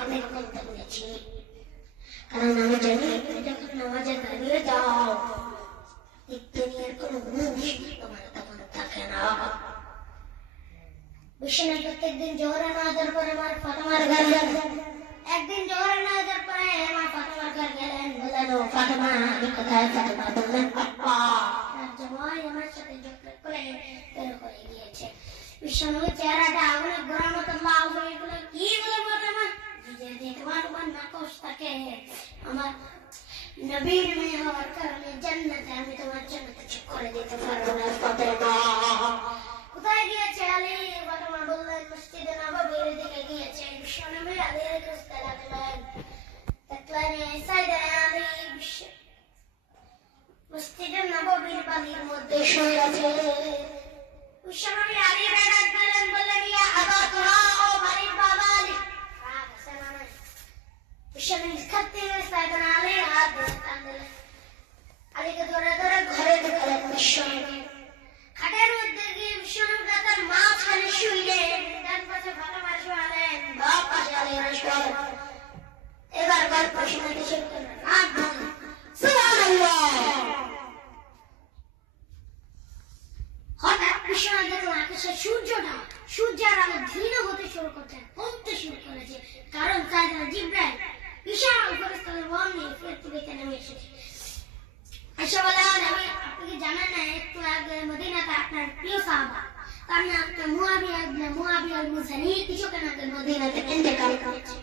আমি করতে বলেছি, কারণ আমি জানি যখন নামাজে দাঁড়িয়ে যাও দুনিয়ার কোনো হুঁশ তোমার তখন থাকে না। বিশ্বনাথ প্রত্যেকদিন জোহরে নামাজের পরে মা ফাতেমার ঘরে গেলেন। একদিন জোহরে নামাজের পরে মা ফাতেমার ঘরে গেলেন। বললেন, ও ফাতেমা, আমি কোথায়? ফাতেমা বললেন, আব্বা জামাই আমার সাথে ঝগড়া করে বের হয়ে গিয়েছে। বিশ্বনবীর চেহারাটা অনেক গোড়ার মতো লাল হয়ে গেল। কি বলে ফাতেমা? যে তোমার উপর নাকশ থাকে, আমার নবীর মেয়ে হওয়ার কারণে জান্নাতে আমি তোমার জন্য কিছু করে দিতে পারবো না ফাতেমা। কোথায় গিয়েছে আলী? ফাতেমা বললেন, মসজিদে নববীর দিকে গিয়েছে। বিশ্বনবী আলীর খুঁজতে লাগলেন। দেখলেন সাইয়েদনা আলী মসজিদে নববীর বালির মধ্যে শুয়ে আছে। বিশ্বনবী আলী রাগ করলেন, বললেন, ইয়া আবা তুরা, ও বাড়ির বাবা আলী। রাগ আছে না? বিশ্বনবী খাতে সাইয়েদনা আলী হাত ধরে টান দিলেন। আলীকে ধরে ধরে ঘরে ঢুকলেন। বিশ্বনবী খাটের মধ্যে গিয়ে বিশ্বনবী তার মাঝখানে শুইলেন। ডান পাশে ফাতেমা শুয়ালেন, বাম পাশে আলী শুয়ালেন। এবার গল্প শোনাতে শুরু করলেন। সুবহানাল্লাহ। হঠাৎ বিশ্বনবী দেখলেন আকাশে সূর্যের আলো ধীরে হতে শুরু করছে, কমতে শুরু করেছে। কারণ সাইয়েদনা জিবরাইল বিশাল ফেরেশতাদের বহন নিয়ে পৃথিবীতে নেমে এসেছে। এসে বললেন, আপনি কি জানেন না একটু আগে মদিনাতে আপনার প্রিয় সাহাবা তার নাম মুআবিয়া ইবনে মুআবিয়া আল-মুযানি কিছুক্ষণ আগে মদিনাতে ইন্তেকাল করেছে।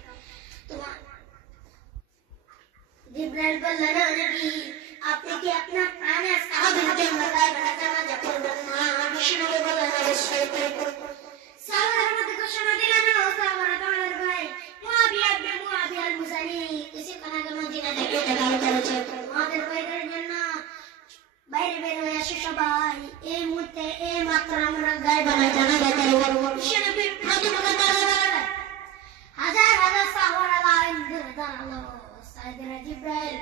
তোমার জিবরাইল বললেন, নবী আপনি কি আপনার প্রাণের সাহাবীকে জানাজা করবেন না? বিশ্বনবী বললেন, অবশ্যই করব। সাহাবাদের মধ্যে ঘোষণা দিলেন, ও সাহাবারা, তোমাদের ভাই মুআবিয়া ইবনে মুআবিয়া আল-মুযানি কিছুক্ষণ আগে মদিনাতে ইন্তেকাল করেছে। তোমাদের ভাইদের জন্য বাইরে বের হয়ে আসে সবাই। এই মুহূর্তে এই মাত্র আমরা গায়বানা জানাজা করব। বিশ্বনবীর প্রতিমুখে দাঁড়ালেন। হাজার হাজার সাহাবারা লাইন ধরে দাঁড়ালো। সাইয়েদনা জিবরাইল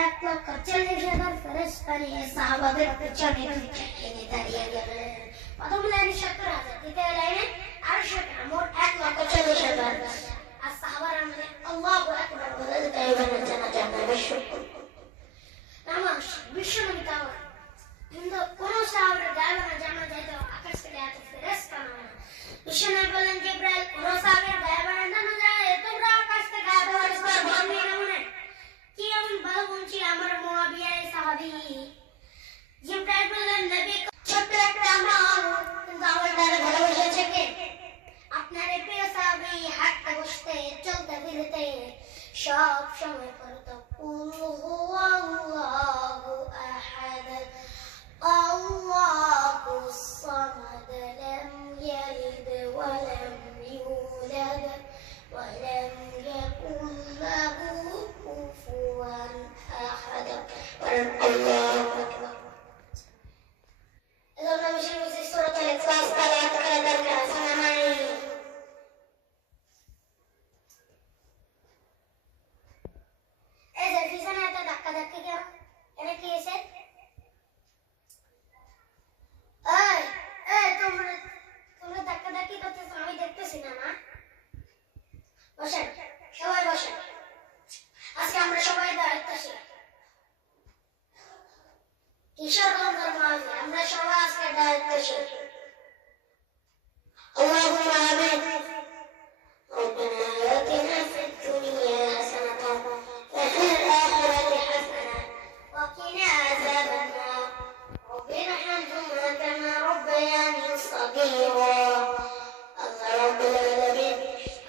1,40,000 ফেরেশতা নিয়ে সাহাবাদের পেছনে পিছনে দাঁড়িয়ে গেলেন। প্রথম লাইনে 70,000, দ্বিতীয় লাইনে আরো 70,000, মোট 1,40,000। আর সাহাবারা মানে আল্লাহু আকবার বলে গায়বানা জানাজা শুরু করল। নামাজ বিশ্বনবী তাও কিন্তু কোন সাহাবারা গায়বানা জানাজা তো আকাশ থেকে এত ফেরেশতা নামে না। বিশ্বনবী বলেন, জিবরাইল, কোন সাহাবের গায়বানা জানাজা তোমরা আকাশ থেকে এত ফেরেশতা বলবি না মনে? কি এমন ভালো বলছি আমার মুআবিয়া সাহাবী? জিবরাইল বললেন, নবী ছোট্ট একটা আমল, কিন্তু আমলটারে ভালোবেসেছে কে? আপনার প্রিয় সাহাবী হাঁটতে বসতে চলতে ফিরতে সব সময় পড়তো কুল হুয়াল্লাহু আহাদ আল্লাহুস সামাদ লাম ইয়ালিদ ওয়া লাম ইউলাদ ওয়া লাম ইয়াকুল লাহু কুফুয়ান আহাদ। আল্লাহু আকবার। এজন্য বিশেষ সূরাতুল ইখলাস তেলাওয়াত করা দরকার আছে না নাই? এই যে পিছনে একটা ধাক্কা ধাক্কি কেন? এটা কি এসে? তোমরা ধাক্কা ধাক্কি করতেছো, আমি দেখতেছি না। না বসেন, সবাই বসেন। আজকে আমরা সবাই দায়িত্বশীল। কিশোরগঞ্জের মাঝে আমরা সবাই আজকে দায়িত্বশীল। আল্লাহুম্মা আমিন। ربنا آتنا في الدنيا حسنة وفي الآخرة حسنة وقنا عذاب النار رب ارحمهما كما ربياني صغيرا। আল্লাহ রাব্বুল আলামিন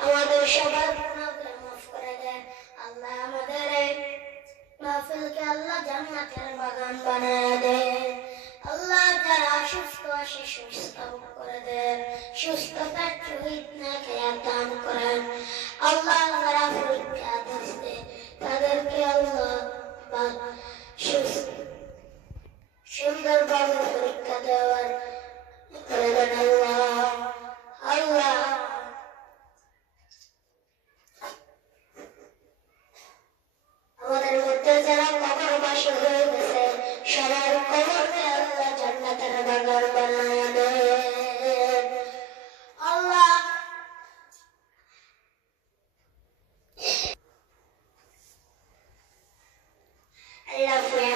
আমাদের সবার গুনাহগুলো মাফ করে দেন। আল্লাহ আমাদের মাহফিলকে আল্লাহ জান্নাতের বাগান বানায় দেন। আল্লাহ যারা অসুস্থ আছে সুস্থ করে দেন, সুস্থতার সহিত নেক দান করেন। আল্লাহ যারা পরীক্ষা দিচ্ছে তাদেরকে আল্লাহ সুন্দরভাবে পরীক্ষা দেওয়ার করে দেন। আল্লাহ আমাদের মধ্যে যারা কবরবাসী হয়ে গেছে সবার কবরকে আল্লাহ জান্নাতের বাগান বানায় দেন। আল্লাহ আল্লাহ